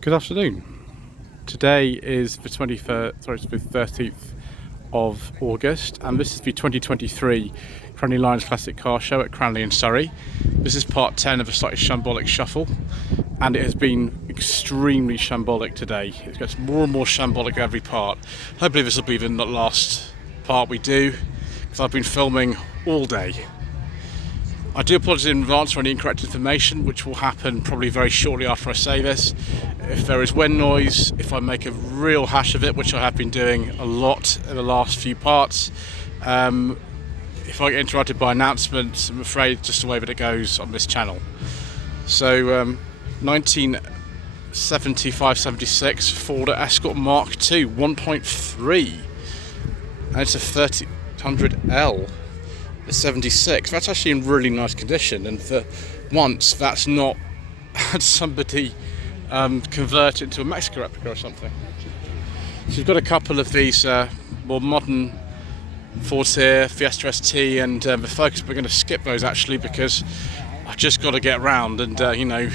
Good afternoon. Today is the 13th of August, and this is the 2023 Cranleigh Lions Classic Car Show at Cranleigh in Surrey. This is part 10 of a slightly shambolic shuffle, and it has been extremely shambolic today. It gets more and more shambolic every part. Hopefully this will be the last part we do, because I've been filming all day. I do apologise in advance for any incorrect information, which will happen probably very shortly after I say this. If there is wind noise, if I make a real hash of it, which I have been doing a lot in the last few parts, if I get interrupted by announcements, I'm afraid just the way that it goes on this channel. So 1975-76 Ford Escort Mark II 1.3, and it's a 3000L. The 76. That's actually in really nice condition, and for once that's not had somebody convert it into a Mexico replica or something. So you've got a couple of these more modern Fords here, Fiesta ST and the Focus. We're going to skip those actually because I've just got to get around, and you know,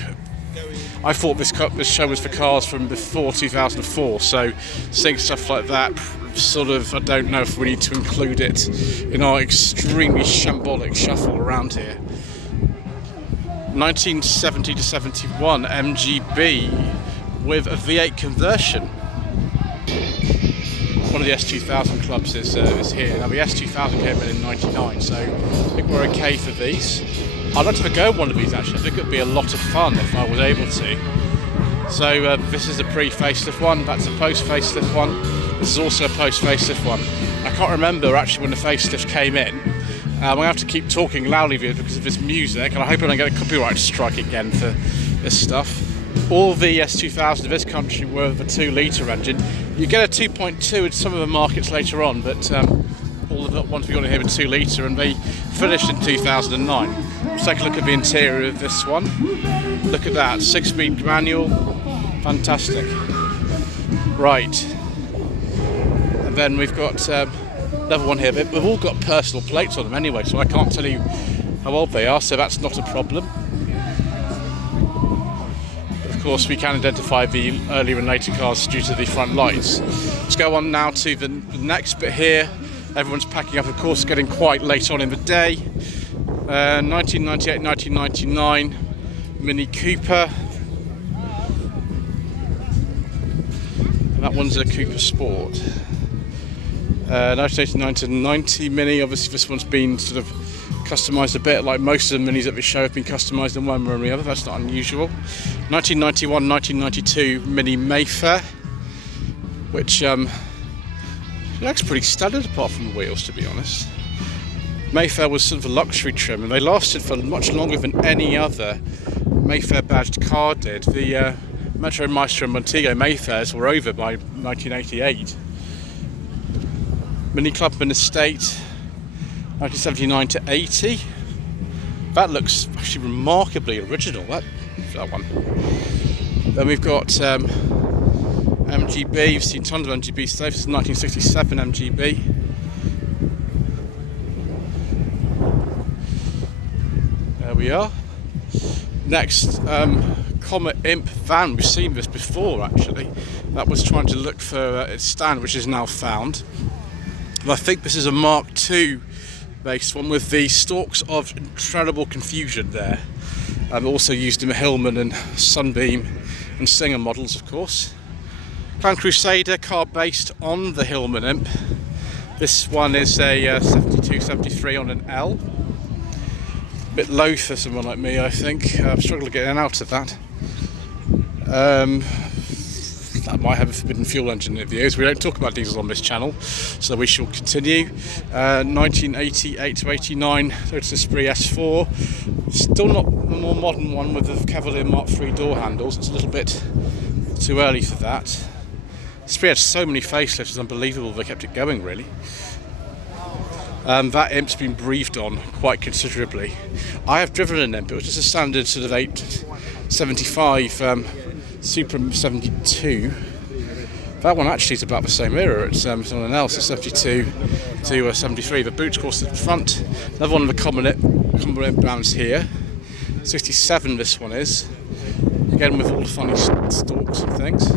I thought this show was for cars from before 2004, so seeing stuff like that, sort of, I don't know if we need to include it in our extremely shambolic shuffle around here. 1970 to 71 MGB with a V8 conversion. One of the S2000 clubs is here. Now the S2000 came in 99, so I think we're okay for these. I'd like to go one of these actually. I think it would be a lot of fun if I was able to. So this is a pre-facelift one, that's a post-facelift one. This is also a post-facelift one. I can't remember actually when the facelift came in. I'm going to have to keep talking loudly because of this music, and I hope I don't get a copyright strike again for this stuff. All the S2000s of this country were the 2-litre engine. You get a 2.2 in some of the markets later on, but all of the ones we got in here were 2-litre, and they finished in 2009. Let's take a look at the interior of this one. Look at that, 6-speed manual, fantastic. Right. And then we've got another one here. We've all got personal plates on them anyway, so I can't tell you how old they are, so that's not a problem. Of course, we can identify the earlier and later cars due to the front lights. Let's go on now to the next bit here. Everyone's packing up, of course, getting quite late on in the day. 1998, 1999 Mini Cooper. And that one's a Cooper Sport. 1989 to 90 Mini. Obviously this one's been sort of customised a bit, like most of the Minis at the show have been customised in one way or the other. That's not unusual. 1991, 1992 Mini Mayfair, which looks pretty standard apart from the wheels, to be honest. Mayfair was sort of a luxury trim, and they lasted for much longer than any other Mayfair badged car did. The Metro Maestro and Montego Mayfairs were over by 1988. Mini Clubman Estate, 1979 to 80. That looks actually remarkably original, that one. Then we've got MGB. You've seen tons of MGB today. This is 1967 MGB. There we are. Next, Comet Imp van. We've seen this before actually. That was trying to look for its stand, which is now found. I think this is a Mark II based one with the stalks of incredible confusion there. Also used in the Hillman and Sunbeam and Singer models, of course. Clan Crusader car based on the Hillman Imp. This one is a 72-73 on an L. A bit low for someone like me, I think. I'm struggling to get in and out of that. That might have a forbidden fuel engine in the videos. We don't talk about diesels on this channel, so we shall continue. 1988 to 89 Lotus Esprit S4. Still not the more modern one with the Cavalier Mark III door handles. It's a little bit too early for that. Esprit had so many facelifts, it's unbelievable they kept it going, really. That Imp's been breathed on quite considerably. I have driven an Imp. It was just a standard sort of 875 Supra 72. That one actually is about the same era. It's someone else. It's 72 to 73. The boot's, of course, at the front. Another one of the common Imp brands here. 67 this one is. again with all the funny stalks and things.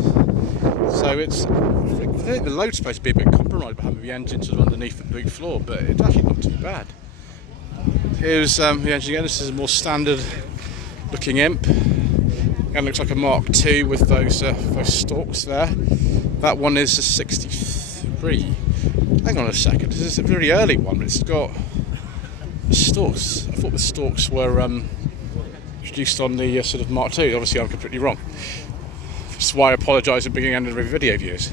So it's, I think the load's supposed to be a bit compromised by having the engine sort of underneath the boot floor, but it's actually not too bad. Here's the engine again. This is a more standard looking imp. Again, looks like a Mark II with those stalks there. That one is a 63. Hang on a second, this is a really early one, but it's got stalks. I thought the stalks were introduced on the sort of Mark II. Obviously I'm completely wrong. That's why I apologise at the beginning and end of every video viewers.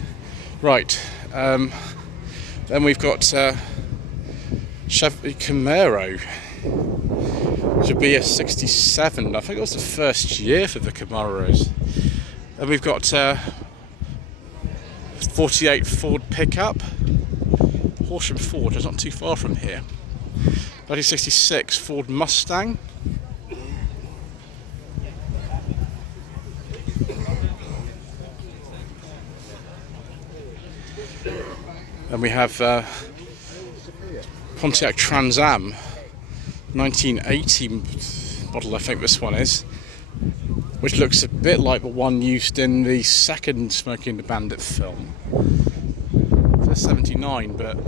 Right, then we've got Chevy Camaro, which would be a 67. I think it was the first year for the Camaros. Then we've got 48 Ford pickup, Horsham Ford, it's not too far from here. 1966 Ford Mustang. And we have Pontiac Trans Am, 1980 model, I think this one is, which looks a bit like the one used in the second Smokey and the Bandit film. It's 79, but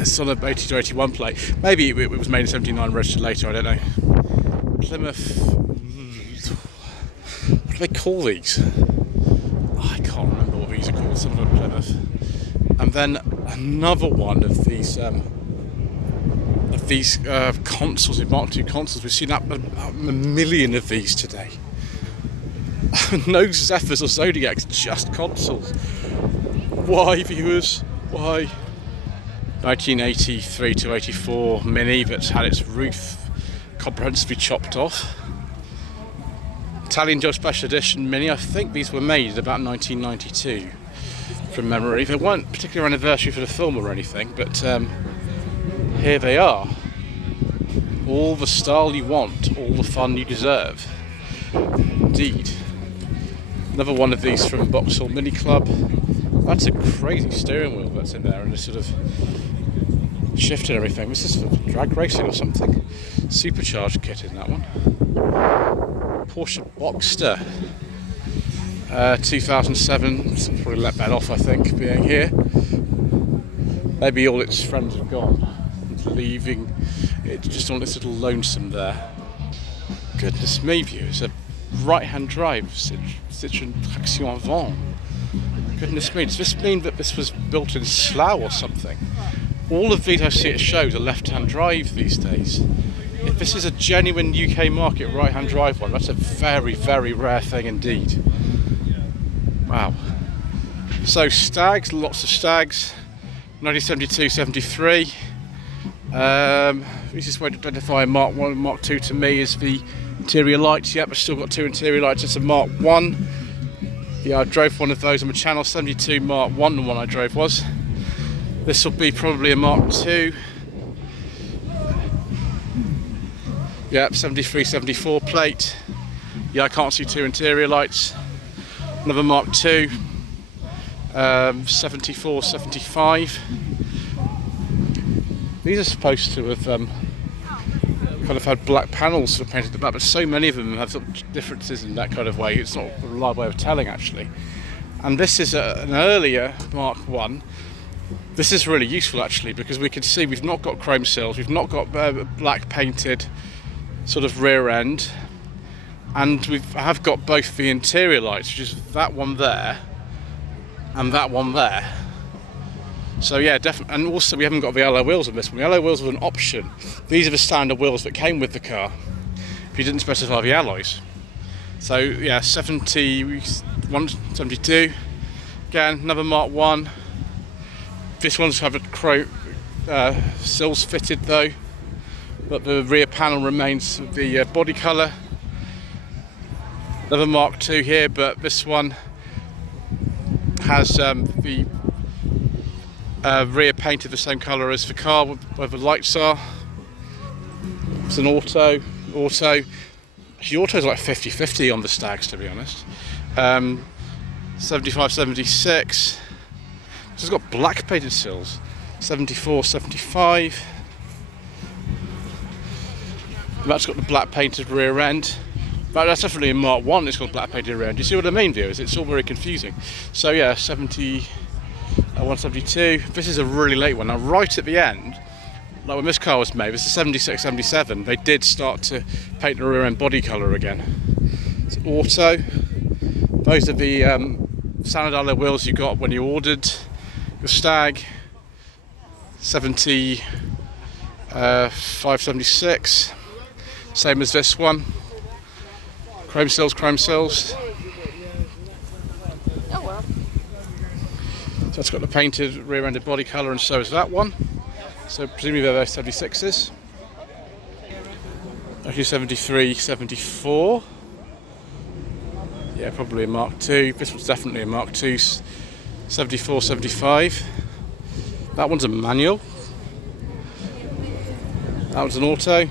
it's on a 80 to 81 plate. Maybe it was made in 79 and registered later, I don't know. Plymouth, what do they call these? I can't remember what these are called, some of them Plymouth. And then another one of these consoles, Mark II consoles. We've seen a million of these today. No Zephyrs or Zodiacs, just consoles. Why, viewers? Why? 1983 to 84 Mini that's had its roof comprehensively chopped off. Italian Joe Special Edition Mini. I think these were made about 1992 from memory. They weren't particular anniversary for the film or anything, but here they are. All the style you want, all the fun you deserve. Indeed. Another one of these from Vauxhall Mini Club. That's a crazy steering wheel that's in there, and a sort of shift and everything. This is for drag racing or something. Supercharged kit in that one. Porsche Boxster, 2007. Probably let that off, I think, being here. Maybe all its friends have gone, leaving it just on this little lonesome there. Goodness me, viewers, a right-hand drive Citroën Traction Avant. Goodness me, does this mean that this was built in Slough or something? All of these I see at shows are left-hand drive these days. If this is a genuine UK market right-hand drive one, that's a very, very rare thing indeed. Wow. So Stags, lots of Stags. 1972, 73. Easiest way to identify Mark 1 and Mark 2 to me is the interior lights. Yep, I've still got two interior lights. It's a Mark 1. Yeah, I drove one of those on my channel. 72 Mark 1, the one I drove was. This will be probably a Mark 2. Yep, 73, 74 plate. Yeah, I can't see two interior lights. Another Mark 2. 74, 75. These are supposed to have kind of had black panels sort of painted at the back, but so many of them have sort of differences in that kind of way. It's not a reliable way of telling, actually. And this is an earlier Mark 1. This is really useful, actually, because we can see we've not got chrome sills, we've not got black painted sort of rear end, and I have got both the interior lights, which is that one there and that one there. So yeah, definitely. And also we haven't got the alloy wheels on this one. The alloy wheels were an option. These are the standard wheels that came with the car if you didn't specify the alloys. So yeah, 71, 72. Again, another Mark 1. This one's have a chrome sills fitted though, but the rear panel remains the body colour. Another Mark 2 here, but this one has the rear painted the same colour as the car where the lights are. It's an auto. Actually, auto's like 50-50 on the Stags, to be honest. 75, 76. It's got black painted sills. 74, 75. That's got the black painted rear end. But that's definitely a Mark 1, it's called black painted rear end. Do you see what I mean, viewers? It's all very confusing. So yeah, 172. This is a really late one. Now right at the end, like when this car was made, this is 76, 77, they did start to paint the rear end body colour again. It's auto. Those are the standard alloy wheels you got when you ordered your Stag. 576. Same as this one. Chrome sills, chrome sills. Oh well. So it's got the painted rear-ended body colour, and so is that one. So presumably they're both 76s. Actually 73, 74. Yeah, probably a Mark II. This one's definitely a Mark II. 74, 75. That one's a manual. That one's an auto.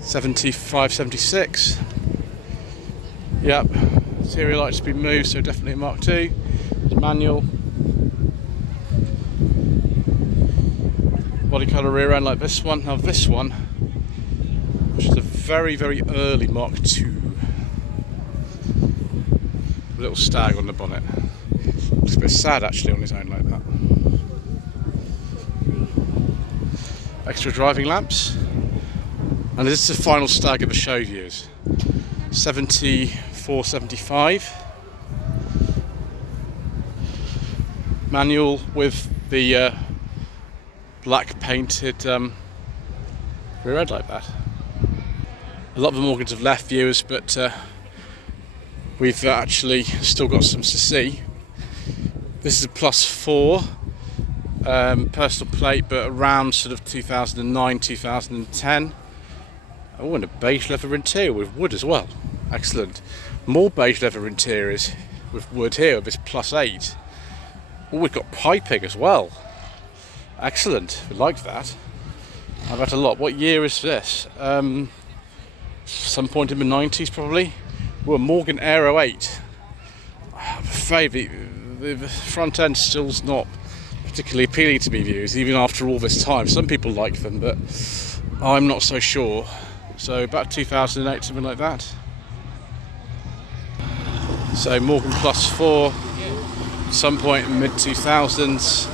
75, 76. Yep, interior lights been moved, so definitely a Mark II. It's manual. Body colour rear end like this one. Now this one, which is a very, very early Mark II. A little stag on the bonnet. Looks a bit sad actually on his own like that. Extra driving lamps. And this is the final Stag of the show, viewers. 74, 75. Manual with the black painted rear end like that. A lot of the Morgans have left, viewers, but we've actually still got some to see. This is a +4 personal plate, but around sort of 2009, 2010. Oh, and a beige leather interior with wood as well. Excellent. More beige leather interiors with wood here with this +8. Oh, we've got piping as well. Excellent. We like that. I've had a lot. What year is this? Some point in the 90s probably. Well, Morgan Aero 8. I'm afraid the front end still's not particularly appealing to me, viewers, even after all this time. Some people like them, but I'm not so sure. So about 2008, something like that. So Morgan +4, some point in mid-2000s.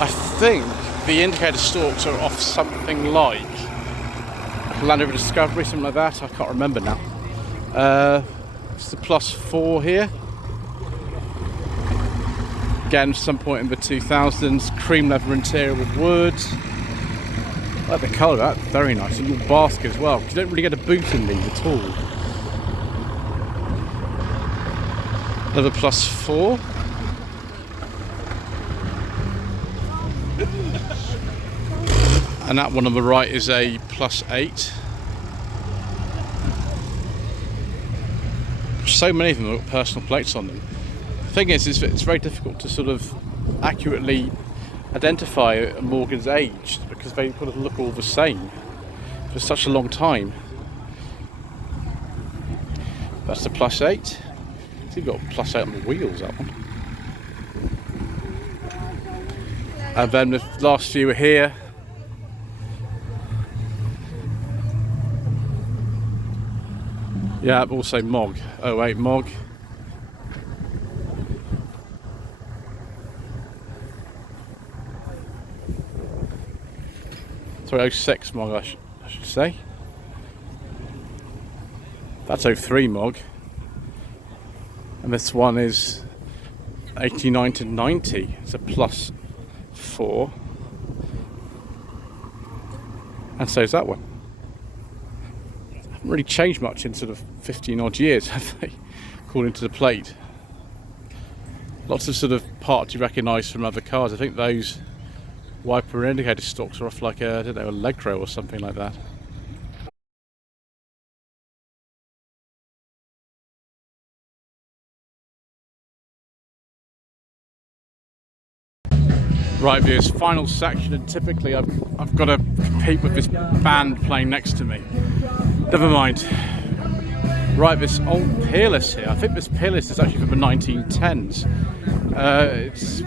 I think the indicator stalks are off something like Land Rover Discovery, something like that. I can't remember now. It's the +4 here. Again, some point in the 2000s. Cream leather interior with wood. I like the colour of that, very nice. A little basket as well. You don't really get a boot in these at all. Another +4. And that one on the right is a +8. So many of them have got personal plates on them. The thing is, it's very difficult to sort of accurately identify a Morgan's age because they kind of look all the same for such a long time. That's the +8. It's even got +8 on the wheels, that one. And then the last few are here. Yeah, also MOG, 08 MOG. Sorry, 06 MOG I should say. That's 03 MOG. And this one is 89 to 90. It's a +4. And so is that one. Haven't really changed much in sort of 15 odd years, have they? According to the plate. Lots of sort of parts you recognise from other cars. I think those wiper indicator stalks are off like a, I don't know, a Legro or something like that. Right, viewers, final section, and typically I've got to compete with this band playing next to me. Never mind. Right, this old Peerless here. I think this Peerless is actually from the 1910s. It's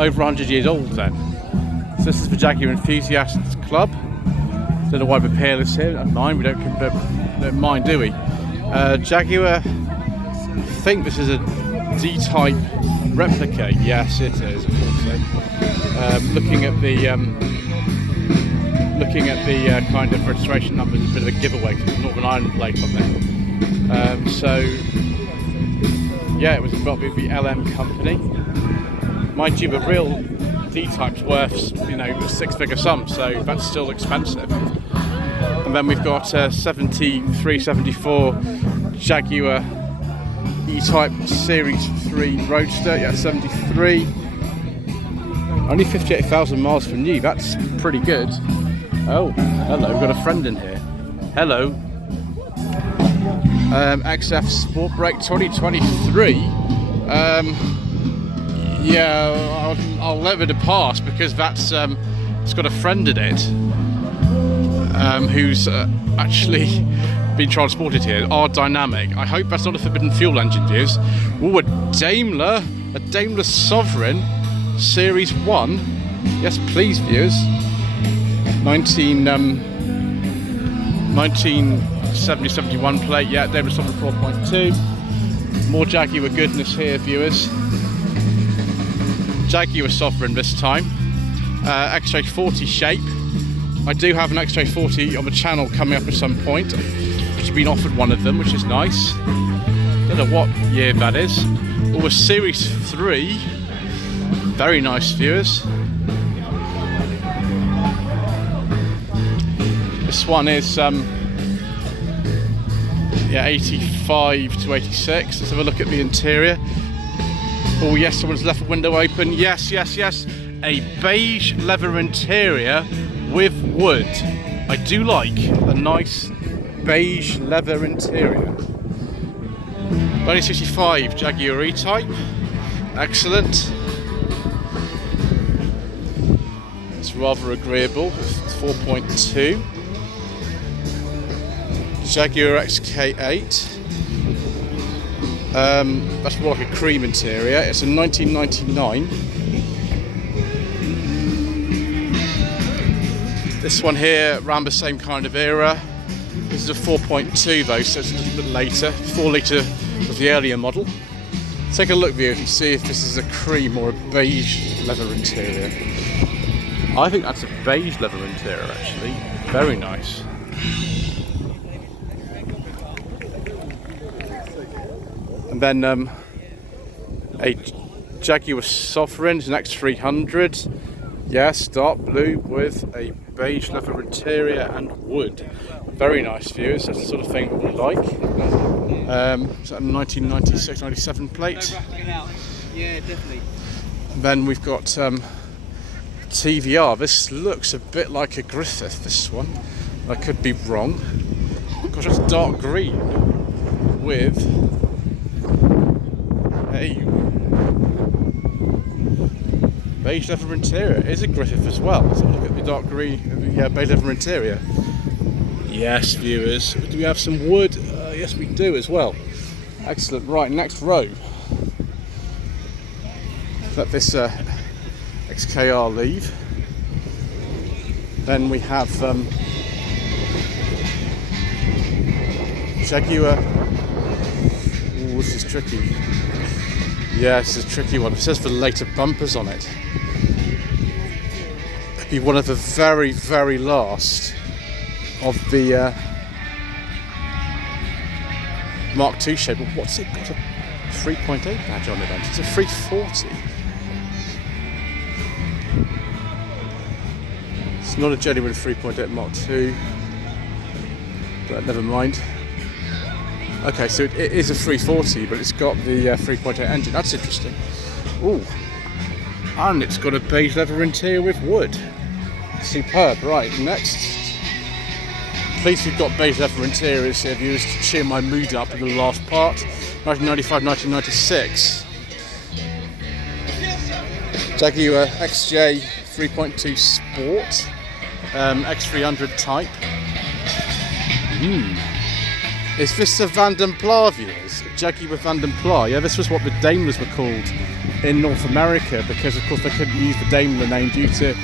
over 100 years old then. So this is the Jaguar Enthusiasts Club. Don't know why the peerless here. Don't mind. We don't mind, do we? Jaguar. I think this is a D-type replica. Yes, it is. Of course. So. Looking at the kind of registration number is a bit of a giveaway because there's Northern Ireland plate on there. So yeah, it was probably the LM company. Mind you, the real D-type's worth, you know, a six-figure sum, so that's still expensive. And then we've got 73, 74 Jaguar E-Type Series 3 Roadster. Yeah, 73. Only 58,000 miles from new. That's pretty good. Oh, hello. We've got a friend in here. Hello. XF Sport Brake 2023. Yeah, I'll let it pass because that's it's got a friend in it who's actually been transported here. R Dynamic. I hope that's not a Forbidden Fuel engine, dears. Oh, a Daimler Sovereign Series 1. Yes, please, viewers. 1970-71 plate. Yeah, Daimler Sovereign 4.2. More Jaguar goodness here, viewers. Jaguar Sovereign this time. XJ40 shape. I do have an XJ40 on the channel coming up at some point. I've been offered one of them, which is nice. Don't know what year that is. Oh, a Series 3. Very nice, viewers. This one is 85 to 86. Let's have a look at the interior. Oh yes, someone's left the window open. Yes. A beige leather interior with wood. I do like a nice beige leather interior. 1965 Jaguar E-Type. Excellent. It's rather agreeable. It's 4.2. Jaguar XK8. That's more like a cream interior. It's a 1999. This one here around the same kind of era. This is a 4.2 though, so it's a little bit later. 4 litre was the earlier model. Take a look, viewers, and see if this is a cream or a beige leather interior. I think that's a beige leather interior actually. Very nice. And then a Jaguar Sovereign, an X300. Yes, dark blue with a beige leather interior and wood. Very nice, viewers. That's the sort of thing that we like. Is that a 1996-97 plate? Yeah, definitely. And then we've got TVR. This looks a bit like a Griffith, this one. I could be wrong. Gosh, that's dark green with a beige leather interior. It is a Griffith as well. So look at the dark green, beige leather interior. Yes, viewers. Do we have some wood? Yes, we do as well. Excellent. Right, next row. Let this XKR leave. Then we have Jaguar. Oh, this is tricky. Yeah, this is a tricky one. It says for later bumpers on it. It'd be one of the very, very last of the Mark II shape. But what's it got? A 3.8 badge on it then? It's a 340. It's not a genuine 3.8 Mark II, but never mind. Okay, so it is a 340, but it's got the 3.8 engine. That's interesting. Ooh, and it's got a beige leather interior with wood. Superb. Right, next. Please, we've got beige leather interiors here, viewers, to cheer my mood up in the last part. 1995, 1996. Jaguar XJ 3.2 Sport, X300 type. Is this a Vanden Plas, viewers? Jaguar Vanden Plas? Yeah, this was what the Daimlers were called in North America, because of course they couldn't use the Daimler name due to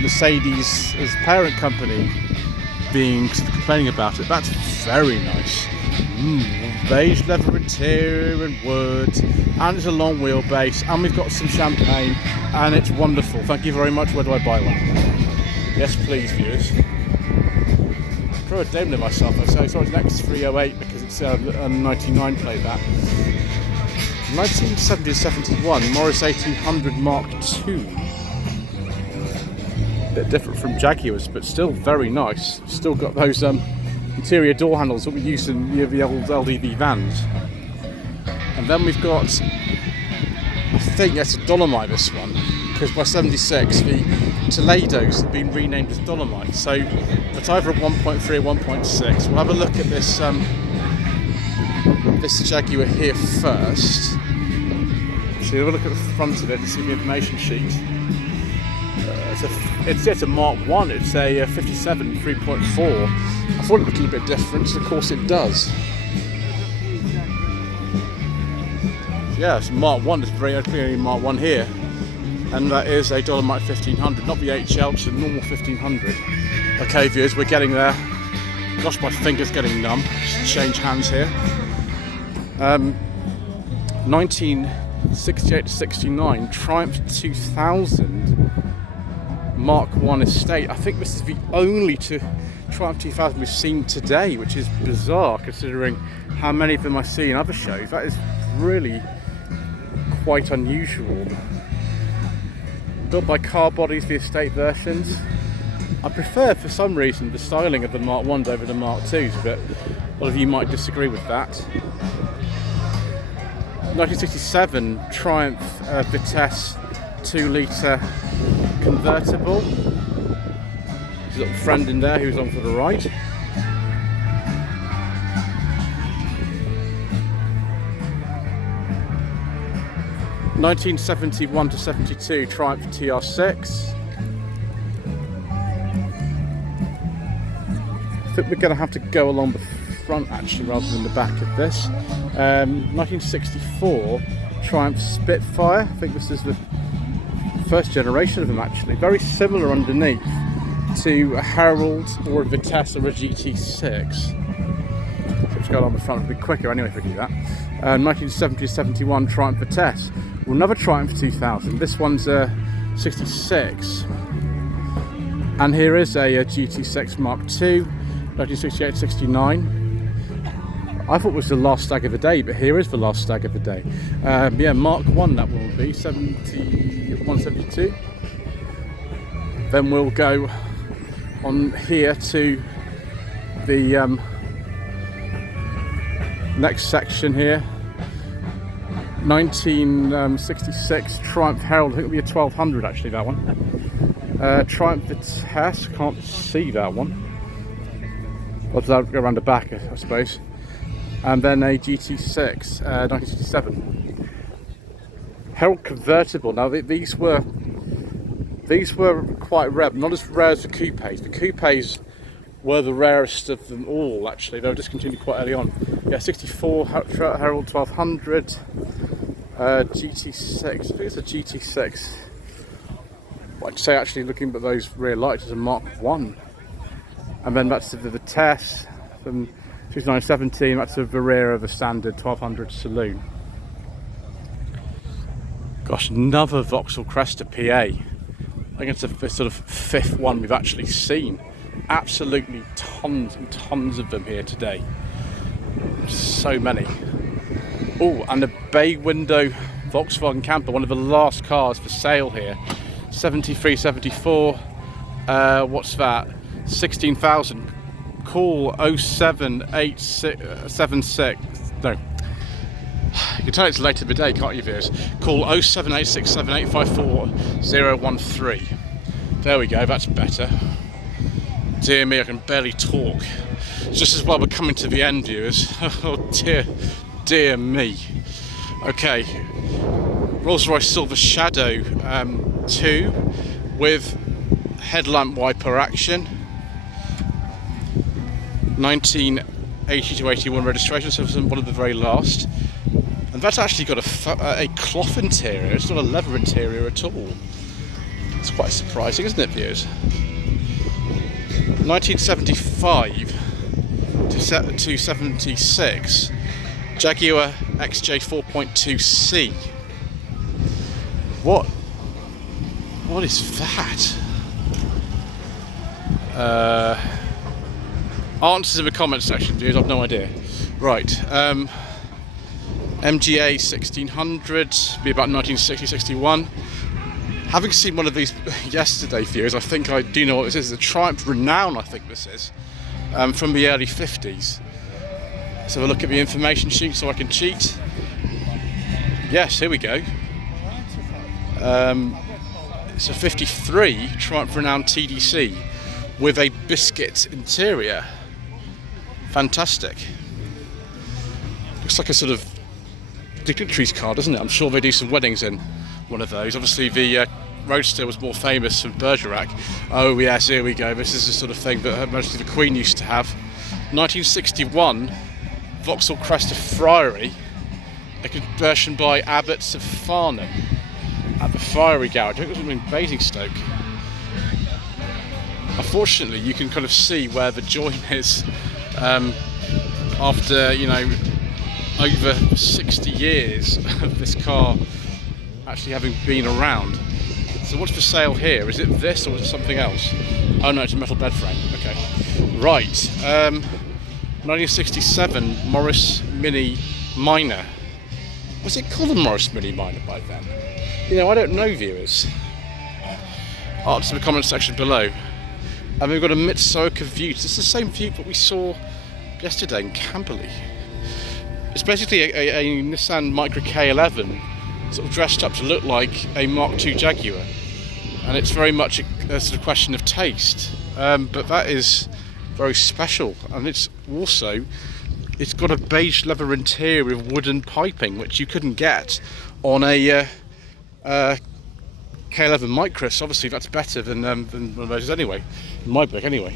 Mercedes' as parent company being sort of complaining about it. That's very nice. Beige leather interior and wood, and it's a long wheelbase, and we've got some champagne, and it's wonderful. Thank you very much. Where do I buy one? Yes, please, viewers. I prefer a Daimler myself, so it's an X308 because it's a 99 plate that. 1970-71 Morris 1800 Mark II. Bit different from Jaguars, but still very nice. Still got those interior door handles that we use in the old LDV vans. And then we've got, I think that's a Dolomite, this one, because by 76 the Toledos have been renamed as Dolomite. So it's either a 1.3 or 1.6. We'll have a look at this this Jaguar here first. So we'll look at the front of it to see the information sheet. It's a Mark 1, it's a 57 3.4. I thought it looked a little bit different, of course it does. Yeah, it's Mark 1, it's very clearly Mark 1 here. And that is a Dolomite 1500, not the HL, it's a normal 1500. Okay viewers, we're getting there. Gosh, my finger's getting numb. Just change hands here. 1968-69, Triumph 2000 Mark 1 estate. I think this is the only Triumph 2000 we've seen today, which is bizarre considering how many of them I see in other shows. That is really quite unusual. Built by Car Bodies, the estate versions. I prefer, for some reason, the styling of the Mark 1s over the Mark 2s, but a lot of you might disagree with that. 1967 Triumph Vitesse 2-litre convertible. There's a little friend in there who's on for the ride. (1971–72) Triumph TR6. I think we're going to have to go along the front actually rather than the back of this. 1964 Triumph Spitfire. I think this is the first generation of them actually. Very similar underneath to a Herald or a Vitesse or a GT6. Let's go along the front, it'll be quicker anyway if we do that. 1970-71 Triumph Vitesse. Well, another Triumph 2000. This one's a 66. And here is a GT6 Mark II, 1968-69. I thought it was the last stag of the day, but here is the last stag of the day. Yeah, Mark 1 that will be, 172. Then we'll go on here to the next section here. 1966 Triumph Herald, I think it'll be a 1200 actually, that one. Triumph Vitesse, can't see that one. I'll just go around the back, I suppose. And then a GT6, 1967. Herald convertible. Now these were quite rare, but not as rare as the coupes. The coupes were the rarest of them all actually. They were discontinued quite early on. Yeah, 64 Herald 1200, GT6. I think it's a GT6. I'd say actually looking at those rear lights, is a Mark 1. And then that's the Vitesse from 2017, that's the rear of a standard 1200 saloon. Gosh, another Vauxhall Cresta PA. I think it's the sort of fifth one we've actually seen. Absolutely tons and tons of them here today. So many. Oh, and a bay window Volkswagen camper, one of the last cars for sale here. 73, 74, what's that? 16,000. Call 07876. No. You can tell it's late in the day, can't you, viewers? Call 07867854013. There we go, that's better. Dear me, I can barely talk. Just as well we're coming to the end, viewers. Oh dear me. Okay, Rolls-Royce Silver Shadow 2 with headlamp wiper action. 80 to 81 registration, so it's one of the very last. And that's actually got a cloth interior, it's not a leather interior at all. It's quite surprising, isn't it, viewers? 1975 to 76, Jaguar XJ 4.2C. What is that? Answers in the comments section, viewers. I've no idea. Right. MGA 1600, be about 1960-61. Having seen one of these yesterday, viewers, I think I do know what this is. The Triumph Renown, I think this is, from the early 50s. Let's have a look at the information sheet so I can cheat. Yes, here we go. It's a 53 Triumph Renown TDC with a biscuit interior. Fantastic. Looks like a sort of dignitary's car, doesn't it? I'm sure they do some weddings in one of those. Obviously the Roadster was more famous from Bergerac. Oh yes, here we go. This is the sort of thing that mostly the Queen used to have. 1961 Vauxhall Cresta Friary, a conversion by Abbots of Farnham at the Friary Garage. I think it was in Basingstoke. Unfortunately, you can kind of see where the join is after, you know, over 60 years of this car actually having been around. So what's for sale here? Is it this or is it something else? Oh no, it's a metal bed frame. Okay. Right. 1967 Morris Mini Minor. Was it called a Morris Mini Minor by then? You know, I don't know, viewers. Answer in the comment section below. And we've got a Mitsuoka View. It's the same View that we saw yesterday in Camberley. It's basically a Nissan Micra K11 sort of dressed up to look like a Mark II Jaguar, and it's very much a sort of question of taste, but that is very special. And it's got a beige leather interior with wooden piping, which you couldn't get on a K11 Micra. So obviously that's better than one of those anyway, in my book anyway.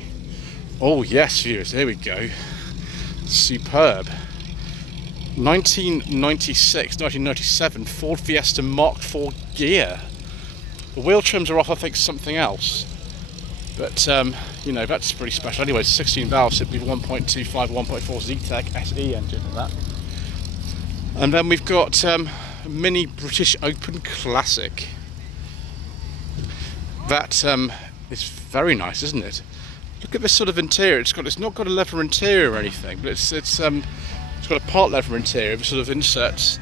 Oh yes, viewers, here we go. Superb. 1996-1997 Ford Fiesta Mark IV gear. The wheel trims are off, I think, something else, but you know, that's pretty special. Anyway, 16 valves, it'd be 1.25, 1.4 ZTEC SE engine in that. And then we've got a Mini British Open Classic. That is very nice, isn't it? Look at this sort of interior. It's not got a leather interior or anything, but it's got a part leather interior with sort of inserts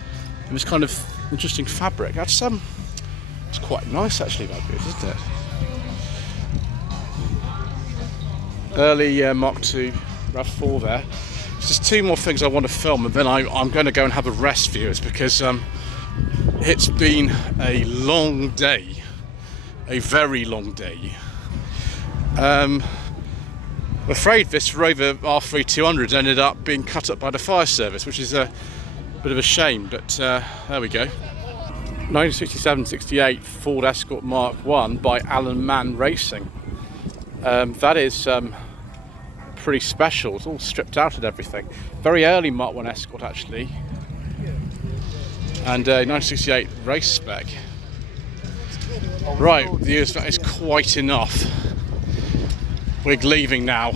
and this kind of interesting fabric. That's it's quite nice actually, that bit, isn't it? Early Mark II RAV4 there. There's just two more things I want to film, and then I'm going to go and have a rest, viewers, because it's been a long day, a very long day. I'm afraid this Rover R3200 ended up being cut up by the fire service, which is a bit of a shame, but there we go. 1967-68 Ford Escort Mark I by Alan Mann Racing. That is pretty special. It's all stripped out and everything. Very early Mark I Escort actually, and 1968 race spec. Right, viewers, that is quite enough. We're leaving now.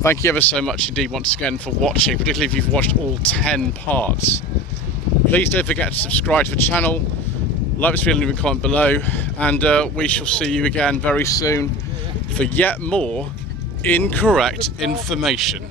Thank you ever so much indeed once again for watching, particularly if you've watched all 10 parts. Please don't forget to subscribe to the channel, like this video, leave a comment below, and we shall see you again very soon for yet more incorrect information.